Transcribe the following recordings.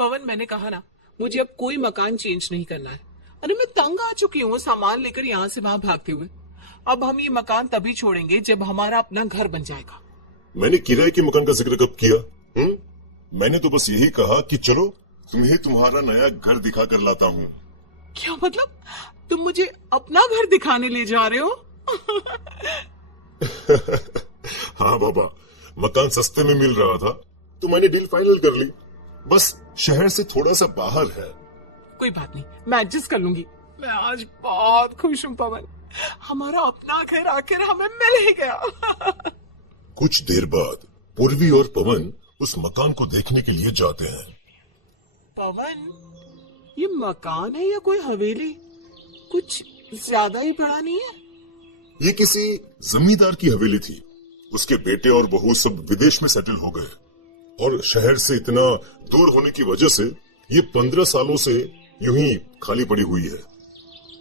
पवन, मैंने कहा ना, मुझे अब कोई मकान चेंज नहीं करना है। अरे मैं तंग आ चुकी हूँ सामान लेकर यहाँ से वहां भागते हुए। अब हम ये मकान तभी छोड़ेंगे जब हमारा अपना घर बन जाएगा। मैंने किराए के मकान का जिक्र कब किया? मैंने तो बस यही कहा कि चलो तुम्हें तुम्हारा नया घर दिखा कर लाता हूँ। क्या मतलब? तुम मुझे अपना घर दिखाने ले जा रहे हो? हाँ बाबा, मकान सस्ते में मिल रहा था तो मैंने डील फाइनल कर ली। बस शहर से थोड़ा सा बाहर है। कोई बात नहीं, मैं एडजस्ट कर लूंगी। मैं आज बहुत खुश हूँ पवन, हमारा अपना घर आखिर हमें मिल ही गया। कुछ देर बाद पूर्वी और पवन उस मकान को देखने के लिए जाते हैं। पवन, ये मकान है या कोई हवेली? कुछ ज्यादा ही बड़ा नहीं है? ये किसी जमींदार की हवेली थी। उसके बेटे और बहू सब विदेश में सेटल हो गए और शहर से इतना दूर होने की वजह से ये 15 सालों से यूं ही खाली पड़ी हुई है।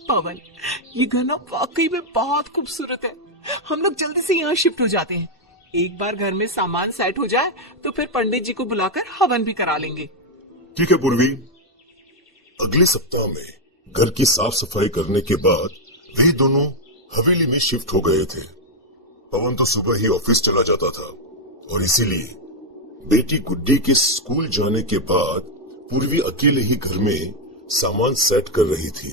पवन, ये घर ना वाकई में बहुत खूबसूरत है। हम लोग जल्दी से यहाँ शिफ्ट हो जाते हैं। एक बार घर में सामान सेट हो जाए तो फिर पंडित जी को बुलाकर हवन भी करा लेंगे। ठीक है पूर्वी। अगले सप्ताह में घर की साफ सफाई करने के बाद वे दोनों हवेली में शिफ्ट हो गए थे। पवन तो सुबह ही ऑफिस चला जाता था और इसीलिए बेटी गुड्डी के स्कूल जाने के बाद पूर्वी अकेले ही घर में सामान सेट कर रही थी।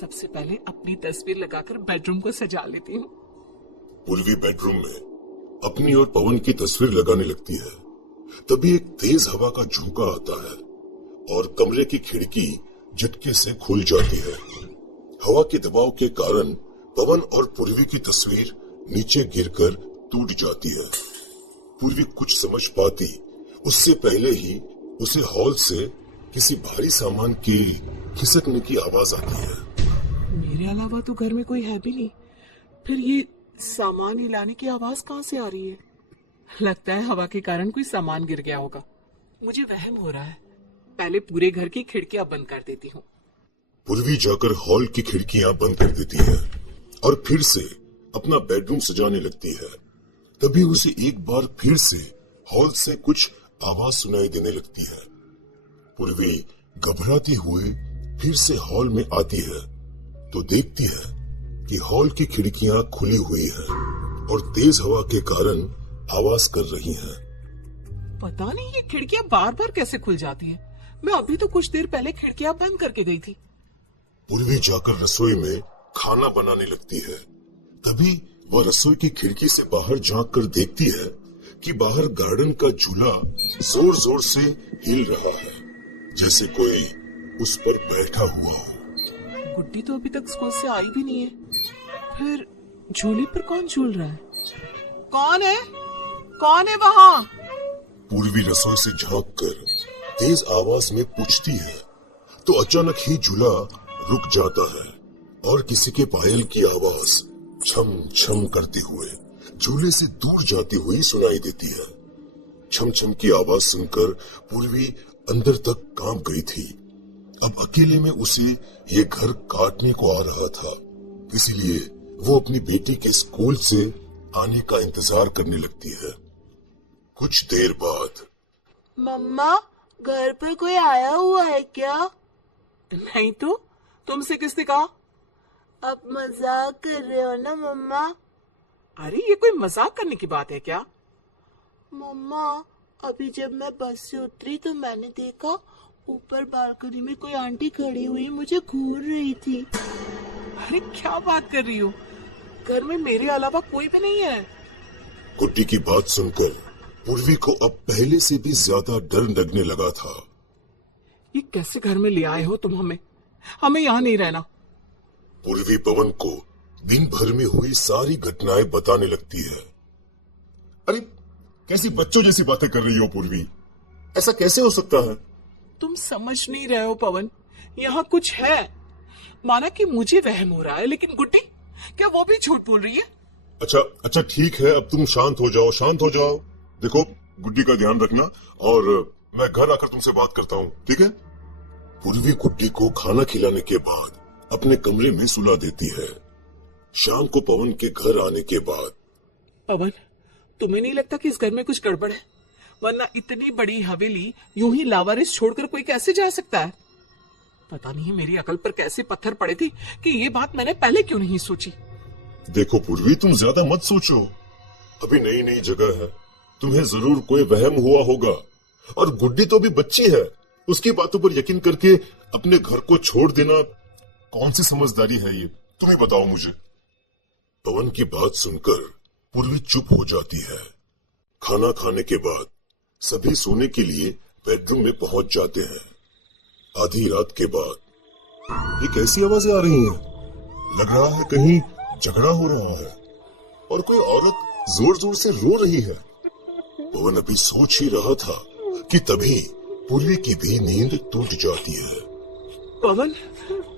सबसे पहले अपनी तस्वीर लगाकर बेडरूम को सजा लेती हूँ। पूर्वी बेडरूम में अपनी और पवन की तस्वीर लगाने लगती है। तभी एक तेज हवा का झोंका आता है और कमरे की खिड़की झटके से खुल जाती है। हवा के दबाव के कारण पवन और पूर्वी की तस्वीर नीचे गिरकर टूट जाती है। पूर्वी कुछ समझ पाती उससे पहले ही उसे हॉल से किसी भारी सामान की खिसकने की आवाज आती है। मेरे अलावा तो घर में कोई है भी नहीं, फिर ये सामान हिलाने की आवाज कहाँ से आ रही है? लगता है हवा के कारण कोई सामान गिर गया होगा। मुझे वहम हो रहा है। पहले पूरे घर की खिड़कियां बंद कर देती हूँ। पूर्वी जाकर हॉल की खिड़कियां बंद कर देती है और फिर से अपना बेडरूम सजाने लगती है। तभी उसे एक बार फिर से हॉल से कुछ आवाज सुनाई देने लगती है। पूर्वी घबराती हुए फिर से हॉल में आती है तो देखती है कि हॉल की खिड़कियां खुली हुई है और तेज हवा के कारण आवाज कर रही हैं। पता नहीं ये खिड़कियां बार बार कैसे खुल जाती है। मैं अभी तो कुछ देर पहले खिड़कियां बंद करके गई थी। पूर्वी जाकर रसोई में खाना बनाने लगती है। तभी वह रसोई की खिड़की से बाहर झांक कर देखती है कि बाहर गार्डन का झूला जोर जोर से हिल रहा है, जैसे कोई उस पर बैठा हुआ हो। गुड्डी तो अभी तक स्कूल से आई भी नहीं है, फिर झूले पर कौन झूल रहा है? कौन है? कौन है वहाँ? पूर्वी रसोई से झांक कर तेज आवाज में पूछती है तो अचानक ही झूला रुक जाता है और किसी के पायल की आवाज छम छम करते हुए झूले से दूर जाती हुई सुनाई देती है। छम छम की आवाज सुनकर पूर्वी अंदर तक कांप गई थी। अब अकेले में उसे ये घर काटने को आ रहा था, इसीलिए वो अपनी बेटी के स्कूल से आने का इंतजार करने लगती है। कुछ देर बाद, मम्मा, घर पर कोई आया हुआ है क्या? नहीं तो, तुमसे किसने कहा? आप मजाक कर रहे हो ना मम्मा? अरे ये कोई मजाक करने की बात है क्या? मम्मा, अभी जब मैं बस से उतरी तो मैंने देखा ऊपर बालकनी में कोई आंटी खड़ी हुई मुझे घूर रही थी। अरे क्या बात कर रही हो? घर में मेरे अलावा कोई भी नहीं है। गुड्डी की बात सुनकर पूर्वी को अब पहले से भी ज्यादा डर लगने लगा था। ये कैसे घर में ले आए हो तुम हमें? हमें यहाँ नहीं रहना। पूर्वी पवन को दिन भर में हुई सारी घटनाएं बताने लगती है। अरे कैसी बच्चों जैसी बातें कर रही हो पूर्वी, ऐसा कैसे हो सकता है? तुम समझ नहीं रहे हो पवन, यहाँ कुछ है। माना कि मुझे वहम हो रहा है, लेकिन गुड्डी क्या वो भी झूठ बोल रही है? अच्छा ठीक है, अब तुम शांत हो जाओ, शांत हो जाओ। देखो गुड्डी का ध्यान रखना और मैं घर आकर तुमसे बात करता हूँ, ठीक है? पूर्वी गुड्डी को खाना खिलाने के बाद अपने कमरे में सुला देती है। शाम को पवन के घर आने के बाद, पवन, तुम्हें नहीं लगता कि इस घर में कुछ गड़बड़ है? वरना इतनी बड़ी हवेली यूं ही लावारिस छोड़कर कोई कैसे जा सकता है? पता नहीं मेरी अकल पर कैसे पत्थर पड़े थे कि ये बात मैंने पहले क्यों नहीं सोची। देखो पूर्वी, तुम ज्यादा मत सोचो। अभी नई नई जगह है, तुम्हें जरूर कोई वहम हुआ होगा। और गुड्डी तो भी बच्ची है, उसकी बातों पर यकीन करके अपने घर को छोड़ देना कौन सी समझदारी है ये? तुम ही बताओ मुझे। पवन की बात सुनकर पूर्वी चुप हो जाती है। खाना खाने के बाद सभी सोने के लिए बेडरूम में पहुंच जाते हैं। आधी रात के बाद ये कैसी आवाजें आ रही हैं? लग रहा है कहीं झगड़ा हो रहा है और कोई औरत जोर जोर से रो रही है। पवन अभी सोच ही रहा था कि तभी पूर्वी की भी नींद टूट जाती है। पवन,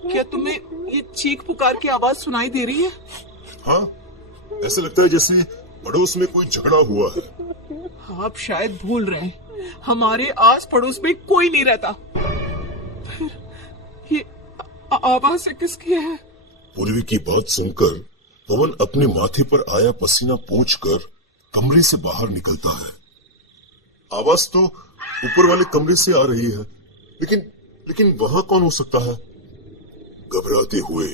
क्या तुम्हें ये चीख पुकार की आवाज सुनाई दे रही है? हाँ, ऐसा लगता है जैसे पड़ोस में कोई झगड़ा हुआ है। आप शायद भूल रहे हैं, हमारे आस पड़ोस में कोई नहीं रहता। फिर ये आवाज किसकी है? पूर्वी की बात सुनकर पवन अपने माथे पर आया पसीना पोंछकर कमरे से बाहर निकलता है। आवाज तो ऊपर वाले कमरे से आ रही है, लेकिन वहां कौन हो सकता है? घबराते हुए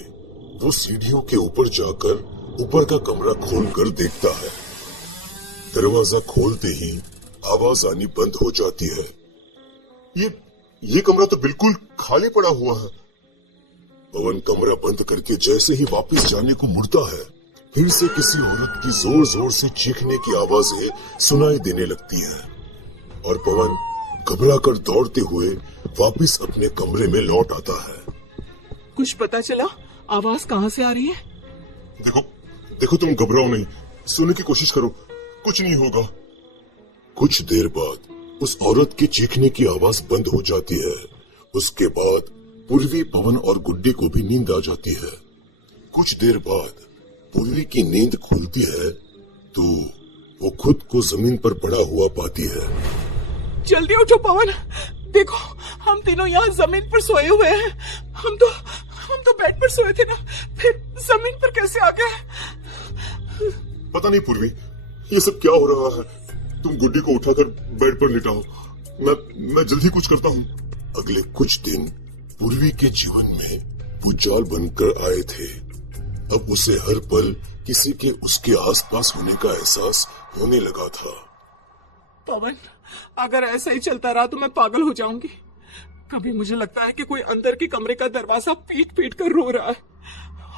वो सीढ़ियों के ऊपर जाकर ऊपर का कमरा खोलकर देखता है। दरवाजा खोलते ही आवाज आनी बंद हो जाती है। ये कमरा तो बिल्कुल खाली पड़ा हुआ है। पवन कमरा बंद करके जैसे ही वापस जाने को मुड़ता है, फिर से किसी औरत की जोर जोर से चीखने की आवाजें सुनाई देने लगती हैं और पवन घबराकर दौड़ते हुए वापस अपने कमरे में लौट आता है। कुछ पता चला आवाज कहाँ से आ रही है? देखो तुम घबराओ नहीं, सुनने की कोशिश करो, कुछ नहीं होगा। कुछ देर बाद उस औरत की चीखने की आवाज बंद हो जाती है। उसके बाद पूर्वी, पवन और गुड्डी को भी नींद आ जाती है। कुछ देर बाद पूर्वी की नींद खुलती है तो वो खुद को जमीन पर पड़ा हुआ पाती है। जल्दी उठो पवन, देखो हम तीनों यहाँ जमीन पर सोए हुए हैं। हम तो बेड पर सोए थे ना, फिर जमीन पर कैसे आ गए? पता नहीं पूर्वी, ये सब क्या हो रहा है। तुम गुड्डी को उठाकर बेड पर लिटाओ, मैं जल्दी कुछ करता हूँ। अगले कुछ दिन पूर्वी के जीवन में भूचाल बनकर आए थे। अब उसे हर पल किसी के उसके आसपास होने का एहसास होने लगा था। पवन, अगर ऐसा ही चलता रहा तो मैं पागल हो जाऊंगी। कभी मुझे लगता है कि कोई अंदर के कमरे का दरवाजा पीट पीट कर रो रहा है,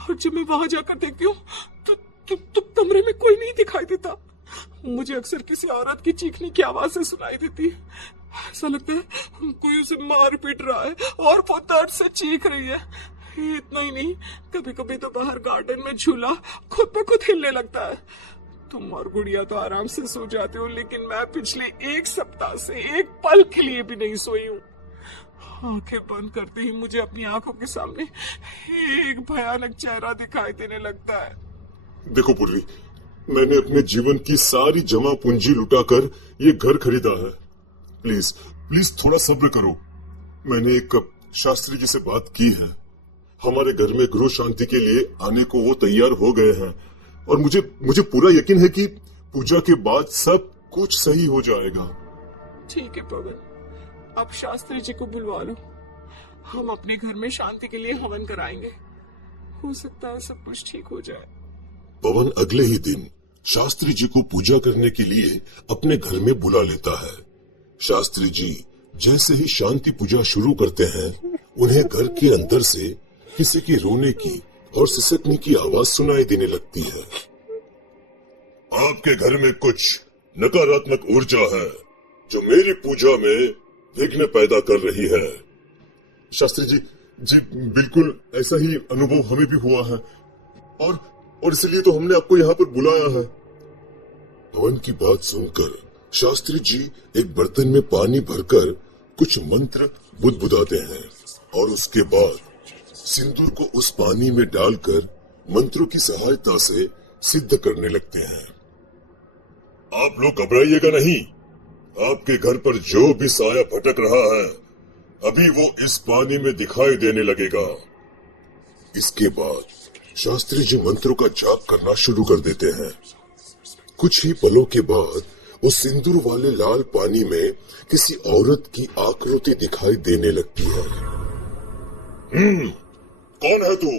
और जब मैं वहां जाकर देखती हूँ तो कमरे में कोई नहीं दिखाई देता। मुझे अक्सर किसी औरत की चीखने की आवाजें सुनाई देती है। ऐसा लगता है कोई उसे मार पीट रहा है और वो दर्द से चीख रही है। इतना ही नहीं, कभी कभी तो बाहर गार्डन में झूला खुद पे खुद हिलने लगता है। तुम और गुड़िया तो आराम से सो जाते हो, लेकिन मैं पिछले 1 सप्ताह से एक पल के लिए भी नहीं सोई हूँ। आंखें बंद करते ही मुझे अपनी आंखों के सामने एक भयानक चेहरा दिखाई देने लगता है। देखो पूर्वी, मैंने अपने जीवन की सारी जमा पूंजी लुटाकर ये घर खरीदा है। प्लीज थोड़ा सब्र करो। मैंने एक शास्त्री जी से बात की है। हमारे घर में गृह शांति के लिए आने को वो तैयार हो गए हैं और मुझे पूरा यकीन है कि पूजा के बाद सब कुछ सही हो जाएगा। ठीक है पवन, अब शास्त्री जी को बुलवा लो। हम अपने घर में शांति के लिए हवन कराएंगे। हो सकता है सब कुछ ठीक हो जाए। पवन अगले ही दिन शास्त्री जी को पूजा करने के लिए अपने घर में बुला लेता है। शास्त्री जी जैसे ही शांति पूजा शुरू करते हैं, उन्हें घर के अंदर से किसी के रोने की और सिसकने की आवाज सुनाई देने लगती है। आपके घर में कुछ नकारात्मक ऊर्जा है जो मेरी पूजा में विघ्न पैदा कर रही है। शास्त्री जी बिल्कुल ऐसा ही अनुभव हमें भी हुआ है और इसलिए तो हमने आपको यहाँ पर बुलाया है। पवन की बात सुनकर शास्त्री जी एक बर्तन में पानी भरकर कुछ मंत्र बुदबुदाते हैं और उसके बाद सिंदूर को उस पानी में डालकर मंत्रों की सहायता से सिद्ध करने लगते हैं। आप लोग घबराइएगा नहीं। आपके घर पर जो भी साया भटक रहा है, अभी वो इस पानी में दिखाई देने लगेगा। इसके बाद शास्त्री जी मंत्रों का जाप करना शुरू कर देते हैं। कुछ ही पलों के बाद उस सिंदूर वाले लाल पानी में किसी औरत की आकृति दिखाई देने लगती है। कौन है तू?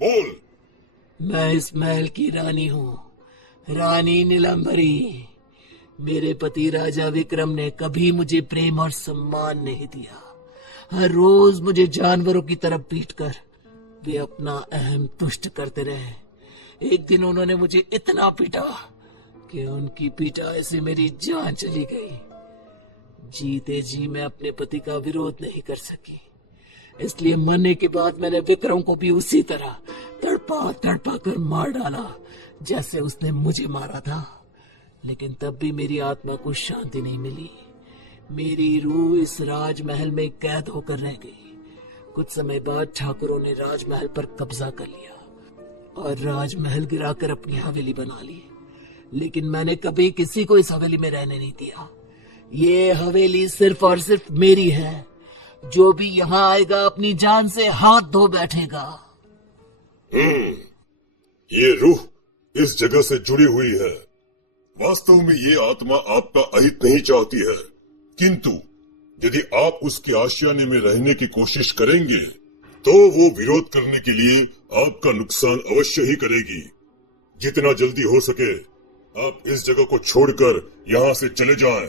बोल। मैं इस महल की रानी हूँ, रानी नीलंबरी। मेरे पति राजा विक्रम ने कभी मुझे प्रेम और सम्मान नहीं दिया। हर रोज मुझे जानवरों की तरफ पीटकर वे अपना अहम तुष्ट करते रहे। एक दिन उन्होंने मुझे इतना पीटा कि उनकी पिटाई से मेरी जान चली गई। जीते जी मैं अपने पति का विरोध नहीं कर सकी, इसलिए मरने के बाद मैंने विक्रम को भी उसी तरह तड़पा तड़पा कर मार डाला जैसे उसने मुझे मारा था। लेकिन तब भी मेरी आत्मा को शांति नहीं मिली। मेरी रूह इस राजमहल में कैद होकर रह गई। कुछ समय बाद ठाकुरों ने राजमहल पर कब्जा कर लिया और राजमहल गिराकर अपनी हवेली बना ली। लेकिन मैंने कभी किसी को इस हवेली में रहने नहीं दिया। ये हवेली सिर्फ और सिर्फ मेरी है। जो भी यहाँ आएगा अपनी जान से हाथ धो बैठेगा। ये रूह इस जगह से जुड़ी हुई है। वास्तव में ये आत्मा आपका अहित नहीं चाहती है, किंतु यदि आप उसके आशियाने में रहने की कोशिश करेंगे तो वो विरोध करने के लिए आपका नुकसान अवश्य ही करेगी। जितना जल्दी हो सके आप इस जगह को छोड़कर यहाँ से चले जाएं।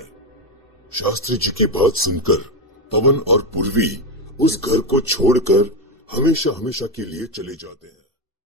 शास्त्री जी की बात सुनकर पवन और पूर्वी उस घर को छोड़कर हमेशा हमेशा के लिए चले जाते हैं।